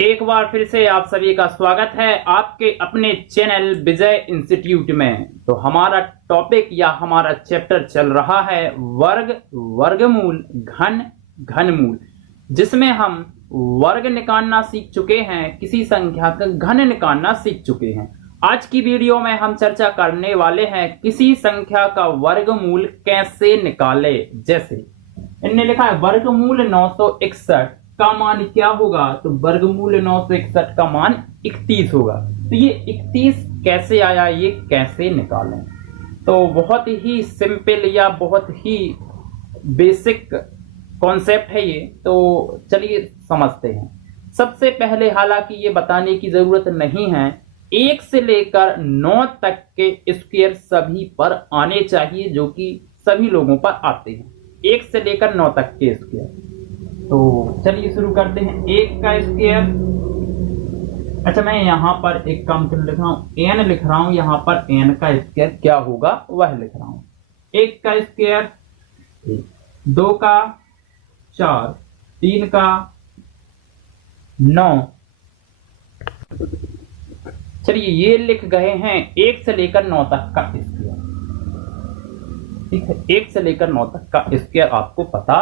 एक बार फिर से आप सभी का स्वागत है आपके अपने चैनल विजय इंस्टीट्यूट में। तो हमारा टॉपिक या हमारा चैप्टर चल रहा है वर्ग, वर्गमूल, घन, घनमूल, जिसमें हम वर्ग निकालना सीख चुके हैं, किसी संख्या का घन निकालना सीख चुके हैं। आज की वीडियो में हम चर्चा करने वाले हैं किसी संख्या का वर्गमूल कैसे निकाले। जैसे इनने लिखा है वर्गमूल 961 का मान क्या होगा, तो वर्गमूल 961 का मान 31 होगा। तो ये 31 कैसे आया, ये कैसे निकालें। तो बहुत ही सिंपल या बहुत ही बेसिक कॉन्सेप्ट है ये, तो चलिए समझते हैं। सबसे पहले हालांकि ये बताने की जरूरत नहीं है, 1 से लेकर 9 तक के स्क्वायर सभी पर आने चाहिए, जो कि सभी लोगों पर आते हैं। 1 से लेकर 9 तक के स्क्वायर। तो चलिए शुरू करते हैं। 1 का स्क्वायर, अच्छा मैं यहाँ पर एक काम कर लिख रहा हूँ, n लिख रहा हूँ, यहाँ पर n का स्क्वायर क्या होगा वह लिख रहा हूँ। 1 का स्क्वायर 2 का 4, 3 का 9। चलिए ये लिख गए हैं 1 से लेकर 9 तक का स्क्वायर। ठीक है, 1 से लेकर 9 तक का स्क्वायर आपको पता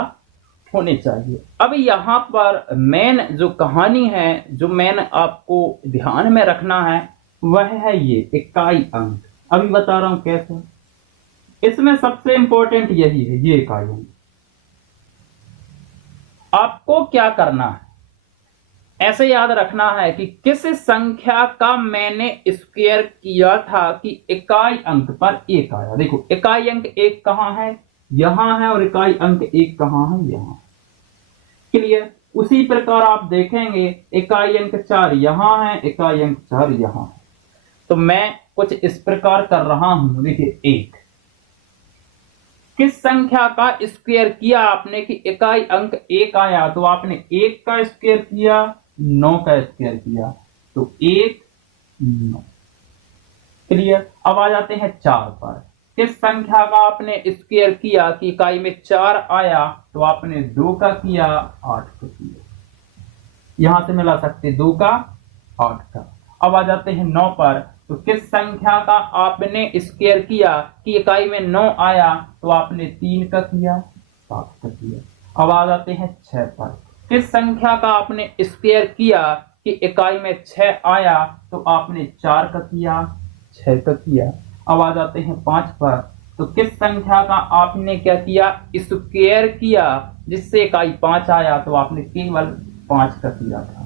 होने चाहिए। अब यहाँ पर मेन जो कहानी है, जो मेन आपको ध्यान में रखना है, वह है ये इकाई अंक। अभी बता रहा हूं कैसे। इसमें सबसे इंपॉर्टेंट यही है, ये इकाई अंक। आपको क्या करना है, ऐसे याद रखना है कि किस संख्या का मैंने स्क्वायर किया था कि इकाई अंक पर 1 आया। देखो इकाई अंक 1 कहाँ है, यहां है, और इकाई अंक 1 कहाँ है, यहां। क्लियर। उसी प्रकार आप देखेंगे इकाई अंक 4 यहां है, इकाई अंक 4 यहां है। तो मैं कुछ इस प्रकार कर रहा हूं। देखिए 1 किस संख्या का स्क्वायर किया आपने कि इकाई अंक 1 आया, तो आपने 1 का स्क्वायर किया, 9 का स्क्वायर किया, तो 1 9। क्लियर। अब आ जाते हैं 4 पर। किस संख्या का आपने स्क्वायर किया कि इकाई में 4 आया, तो आपने 2 का किया, 8 का किया। यहां से मिला सकते 2 का 8 का। अब आ जाते हैं 9 पर। तो किस संख्या का आपने स्क्वायर किया कि इकाई में 9 आया, तो आपने 3 का किया, 7 का किया। अब आ जाते हैं 6 पर। किस संख्या का आपने स्क्वायर किया कि इकाई में 6 आया, तो आपने 4 का किया, 6 का किया। अब आ जाते हैं 5 पर। तो किस संख्या का आपने क्या किया, स्क्वायर किया जिससे इकाई 5 आया, तो आपने केवल 5 का किया था।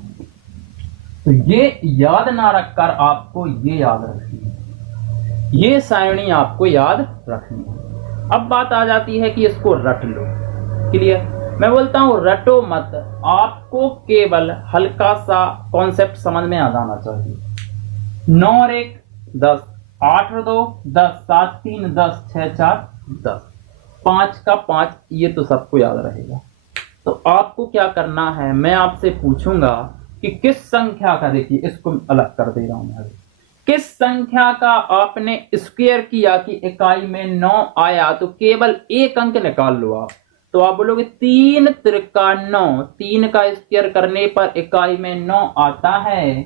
तो ये याद ना रखकर आपको ये याद रखनी है, ये सारणी आपको याद रखनी है। अब बात आ जाती है कि इसको रट लो। क्लियर। मैं बोलता हूं रटो मत, आपको केवल हल्का सा कॉन्सेप्ट समझ में आ जाना चाहिए। 9 और 1 10, 8 और 2 10, 7 3 10, 6 4 10, 5 का 5, ये तो सबको याद रहेगा। तो आपको क्या करना है, मैं आपसे पूछूंगा कि किस संख्या का, देखिए इसको अलग कर दे रहा हूं मैं, किस संख्या का आपने स्क्वायर किया कि इकाई में 9 आया, तो केवल एक अंक निकाल लो आप। तो आप बोलोगे 3 त्रिका 9, 3 का स्क्वायर करने पर इकाई में 9 आता है,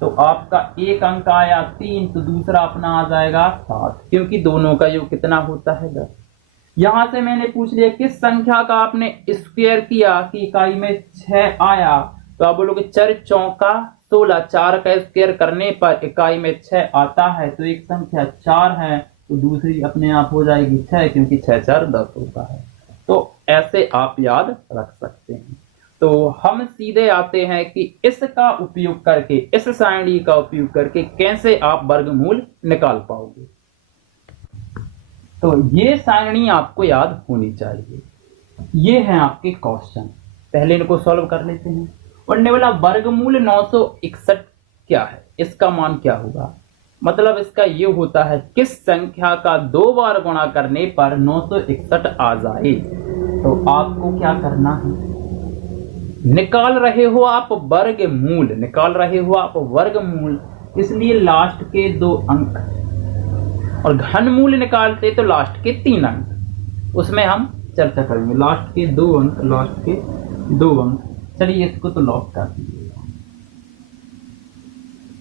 तो आपका एक अंक आया 3, तो दूसरा अपना आ जाएगा 7, क्योंकि दोनों का योग कितना होता है 10। यहां से मैंने पूछ लिया किस संख्या का आपने स्क्वायर किया कि इकाई में 6 आया, तो आप बोलोगे 4 चौका 16, 4 का स्क्वायर करने पर इकाई में 6 आता है, तो एक संख्या 4 है, तो दूसरी अपने आप हो जाएगी 6, क्योंकि 6 4 10 होता है। तो ऐसे आप याद रख सकते हैं। तो हम सीधे आते हैं कि इसका उपयोग करके, इस सारणी का उपयोग करके कैसे आप वर्गमूल निकाल पाओगे। तो ये सारणी आपको याद होनी चाहिए। ये है आपके क्वेश्चन, पहले इनको सॉल्व कर लेते हैं। और ने बोला वर्गमूल 961 क्या है, इसका मान क्या होगा। मतलब इसका ये होता है किस संख्या का 2 बार गुणा करने पर 961 आ जाए। तो आपको क्या करना है, निकाल रहे हो आप वर्गमूल, निकाल रहे हो आप वर्गमूल, इसलिए लास्ट के 2 अंक, और घनमूल निकालते तो लास्ट के 3 अंक, उसमें हम चर्चा करेंगे। लास्ट के 2 अंक, लास्ट के 2 अंक। चलिए इसको तो लॉक कर दीजिएगा।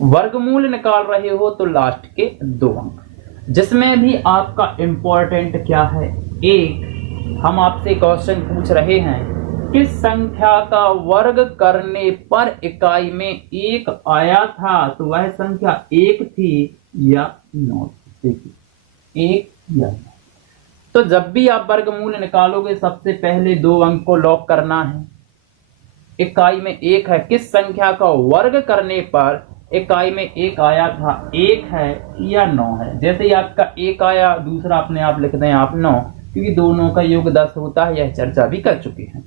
वर्गमूल निकाल रहे हो तो लास्ट के 2 अंक, जिसमें भी आपका इंपॉर्टेंट क्या है, एक हम आपसे क्वेश्चन पूछ रहे हैं किस संख्या का वर्ग करने पर इकाई में 1 आया था, तो वह संख्या 1 थी या 9 थी। देखिए 1 या 9। तो जब भी आप वर्गमूल निकालोगे सबसे पहले 2 अंक को लॉक करना है। इकाई में 1 है, किस संख्या का वर्ग करने पर इकाई में 1 आया था, 1 है या 9 है। जैसे ही आपका 1 आया, दूसरा अपने आप लिख दें आप 9, क्योंकि दोनों का योग 10 होता है, यह चर्चा भी कर चुके हैं।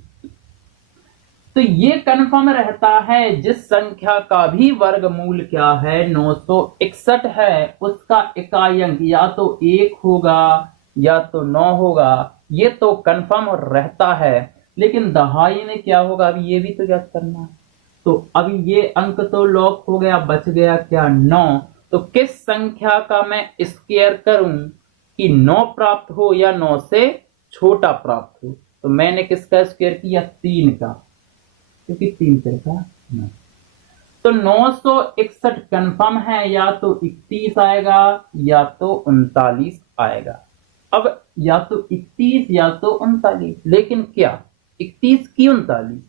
तो ये कन्फर्म रहता है जिस संख्या का भी वर्गमूल क्या है 961 है, उसका इकाई अंक या तो 1 होगा या तो 9 होगा, ये तो कन्फर्म रहता है। लेकिन दहाई में क्या होगा, अभी ये भी तो ज्ञात करना है। तो अभी ये अंक तो लॉक हो गया, बच गया क्या 9। तो किस संख्या का मैं स्क्वायर करूं कि 9 प्राप्त हो या 9 से छोटा प्राप्त हो, तो मैंने किसका स्क्वायर किया, 3 का, क्योंकि 3 का 9। तो 961 कन्फर्म है, या तो 31 आएगा या तो 39 आएगा। अब या तो 31 या तो 39, लेकिन क्या 31 की 39,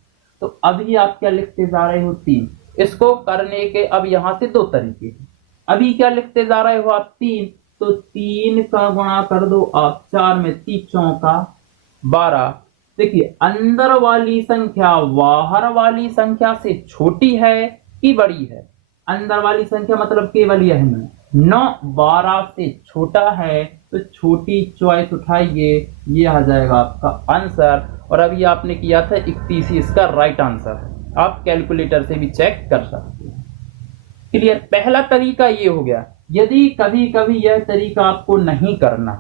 तो अभी आप क्या लिखते जा रहे हो, 3। इसको करने के अब यहां से 2 तरीके हैं। अभी क्या लिखते जा रहे हो आप, 3, तो 3 का गुणा कर दो आप 4 में, 3 चौका 12। देखिए अंदर वाली संख्या बाहर वाली संख्या से छोटी है कि बड़ी है, अंदर वाली संख्या मतलब केवल यह 9 12 से छोटा है, तो छोटी चॉइस उठाइए, ये आ जाएगा आपका आंसर। और अभी आपने किया था 31, इसका राइट आंसर है, आप कैलकुलेटर से भी चेक कर सकते हैं। क्लियर, पहला तरीका ये हो गया। यदि कभी कभी यह तरीका आपको नहीं करना,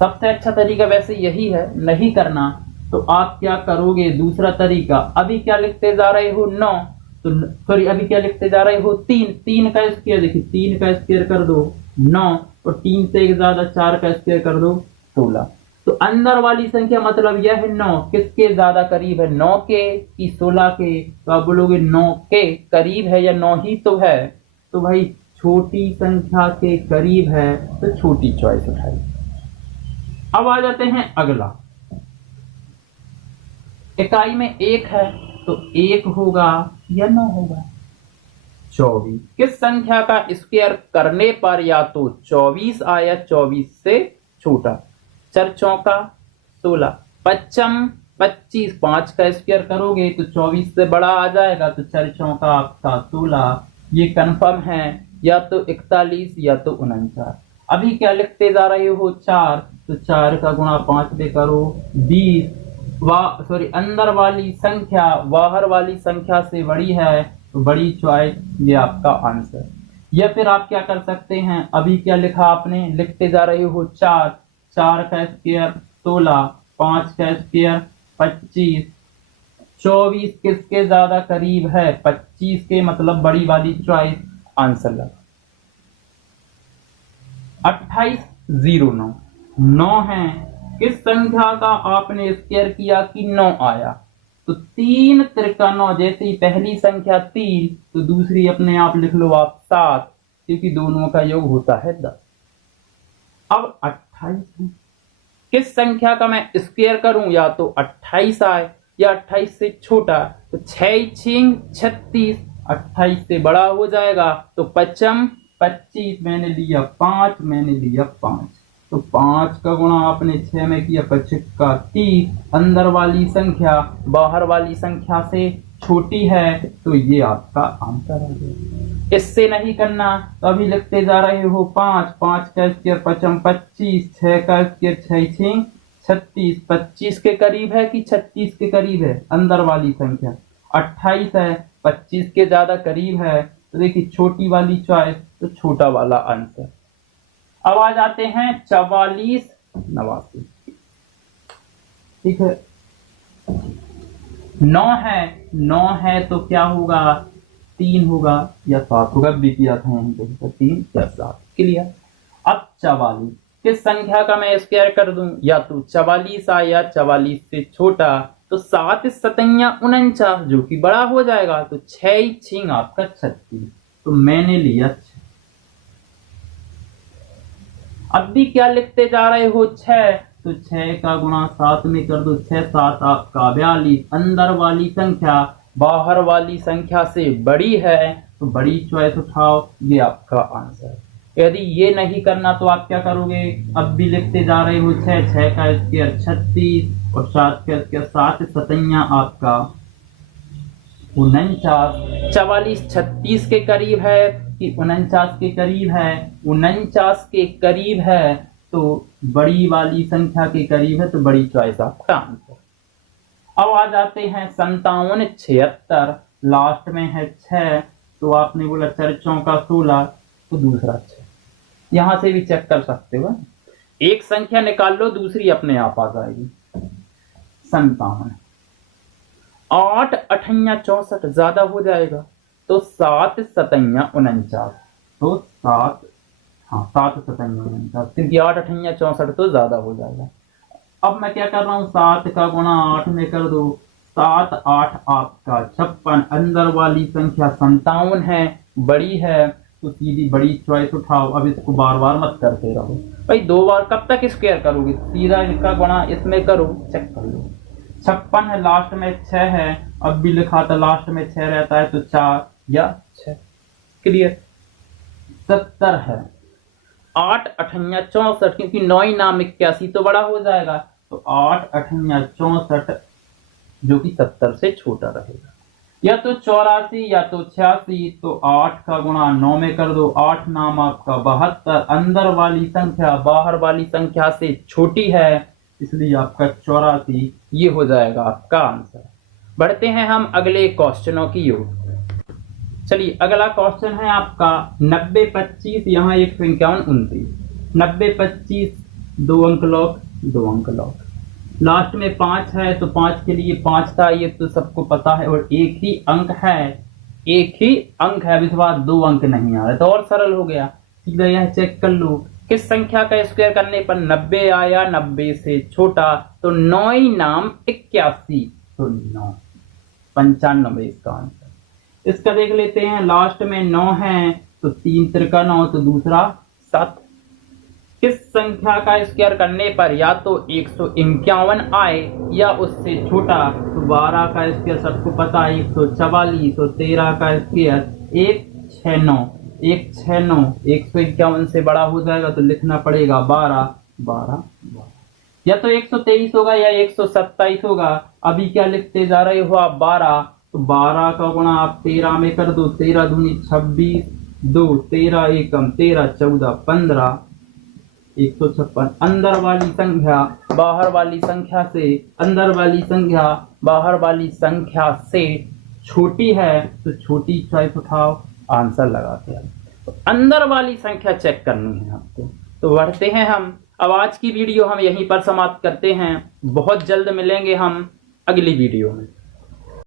सबसे अच्छा तरीका वैसे यही है, नहीं करना, तो आप क्या करोगे, दूसरा तरीका, अभी क्या लिखते जा रहे हो 9, तो सॉरी अभी क्या लिखते जा रहे हो 3, 3 का स्क्वायर, देखिए 3 का स्क्वायर कर दो 9, और 3 से एक ज्यादा 4 का स्क्वायर कर दो 16। तो अंदर वाली संख्या मतलब यह है 9 किसके ज्यादा करीब है, 9 के कि 16 के, तो आप बोलोगे 9 के करीब है या 9 ही तो है, तो भाई छोटी संख्या के करीब है, तो छोटी चॉइस उठाइए। अब आ जाते हैं अगला, इकाई में 1 है, तो 1 होगा या 9 होगा, 24। किस संख्या का स्क्वायर करने पर या तो 24 आया, 24 से छोटा, 4 चौका 16, 25 25, 5 का स्क्वायर करोगे तो 24 से बड़ा आ जाएगा, तो 4 चौका आपका 16, ये कन्फर्म है, या तो 41 या तो 49। अभी क्या लिखते जा रहे हो 4, तो 4 का गुणा 5 पे करो 20, अंदर वाली संख्या बाहर वाली संख्या से बड़ी है, तो बड़ी चॉइस, ये आपका आंसर। या फिर आप क्या कर सकते हैं, अभी क्या लिखा आपने, लिखते जा रहे हो 4, 4 का स्क्वायर 16, 5 का स्क्वायर 25, 24 किसके ज्यादा करीब है, 25 के, मतलब बड़ी वाली चॉइस, आंसर लगा 2809। 9 है, किस संख्या का आपने स्क्वायर किया कि 9 आया, तो 3 त्रिका 9, जैसे ही पहली संख्या 3, तो दूसरी अपने आप लिख लो आप 7, क्योंकि दोनों का योग होता है 10। अब 28 है, किस संख्या का मैं स्क्वायर करूं, या तो 28 आए या 28 से छोटा, तो 6 6 36, 28 से बड़ा हो जाएगा, तो 25 25 मैंने लिया 5, मैंने लिया 5, तो 5 का गुणा आपने 6 में किया, 25 का 30, अंदर वाली संख्या बाहर वाली संख्या से छोटी है, तो ये आपका आंसर है। इससे नहीं करना तो अभी लिखते जा रहे हो 5, 5 का स्क्वायर 25 25, 6 का स्क्वायर 6 6 36, 25 के करीब है कि 36 के करीब है, अंदर वाली संख्या 28 है, 25 के ज्यादा करीब है, तो देखिए छोटी वाली चॉइस, तो छोटा वाला आंसर। अब आ जाते हैं 44 89, ठीक है। 9 है तो क्या होगा, 3 होगा या 7 होगा, भी किया था यहीं पे, 3 या 7, क्लियर। अब 44, किस संख्या का मैं स्क्वायर कर दूं, या तो 44 आया 44 से छोटा, तो 7 7 49, जो कि बड़ा हो जाएगा, तो 6 6 आपका 36, तो मैंने लिया 6। अब भी क्या लिखते जा रहे हो 6, तो 6 का गुणा 7 में कर दो, 6 7 आपका 42। अंदर वाली संख्या बाहर वाली संख्या से बड़ी है तो बड़ी चॉइस उठाओ, ये आपका आंसर। यदि ये नहीं करना तो आप क्या करोगे, अब भी लिखते जा रहे हो 6, 6 का स्क्वायर 36 और 7 का स्क्वायर 7 सतैया आपका 49। 44 36 के करीब है कि 49 के करीब है, 49 के करीब है तो बड़ी वाली संख्या के करीब है, तो बड़ी चॉइस आपका आंसर। अब आ जाते हैं 57 76, लास्ट में है 6, तो आपने बोला 4 चौका 16, तो दूसरा 6। यहां से भी चेक कर सकते हो, एक संख्या निकाल लो दूसरी अपने आप आ जाएगी। 57 8 अठैया 64 ज्यादा हो जाएगा, तो 7 सतैया 49, तो 7 सतैया 49, क्योंकि 8 अठैया 64 तो ज्यादा हो जाएगा। अब मैं क्या कर रहा हूँ, 7 का गुणा 8 में कर दो, 7 8 आपका 56। अंदर वाली संख्या 57 है, बड़ी है, तो सीधी बड़ी चॉइस उठाओ। अब इसको बार बार मत करते रहो भाई, 2 बार कब तक स्क्वायर करोगे, सीधा इसका गुणा इसमें करो, चेक कर लो। 56 है, लास्ट में 6 है, अब भी लिखा था लास्ट में 6 रहता है, तो 4 या 6 क्लियर। 70 है, 8 अठैया 64, क्योंकि 9 नाम 81 तो बड़ा हो जाएगा, तो 8 अठैया 64 जो कि 70 से छोटा रहेगा, या तो 84 या तो 86, तो 8 का गुणा 9 में कर दो, 8 नाम आपका 72। अंदर वाली संख्या बाहर वाली संख्या से छोटी है, इसलिए आपका 84 ये हो जाएगा आपका आंसर। बढ़ते हैं हम अगले क्वेश्चनों की ओर। चलिए अगला क्वेश्चन है आपका 90 25, यहाँ 151 29। 90 25 2 अंक लॉक 2 अंक लॉक, लास्ट में 5 है तो 5 के लिए 5 था, ये तो सबको पता है, और एक ही अंक है, एक ही अंक है, अब इस बार 2 अंक नहीं आ रहे, तो और सरल हो गया। सीधा यह चेक कर लो, किस संख्या का स्क्वायर करने पर 90 आया, 90 से छोटा, तो 9 नाम 81, तो 9 95 इसका आंसर। इसका देख लेते हैं, लास्ट में 9 है तो 3 तिरका 9, तो दूसरा 7। किस संख्या का स्क्वायर करने पर या तो 151 आए या उससे छोटा, तो 12 का स्क्वायर सबको पता है 144, तो 13 का स्क्वायर 169, 169 151 से बड़ा हो जाएगा, तो लिखना पड़ेगा 12 12 12, या तो 123 होगा या 127 होगा। अभी क्या लिखते जा रहे हो आप 12, तो 12 का गुणा आप 13 में कर दो, 13 दूनी 26, 2 13 एकम 13 14 15, 156। अंदर वाली संख्या बाहर वाली संख्या से, अंदर वाली संख्या बाहर वाली संख्या से छोटी है, तो छोटी चॉइस उठाओ, आंसर लगाते हैं। तो अंदर वाली संख्या चेक करनी है आपको, तो बढ़ते हैं हम। अब आज की वीडियो हम यहीं पर समाप्त करते हैं, बहुत जल्द मिलेंगे हम अगली वीडियो में।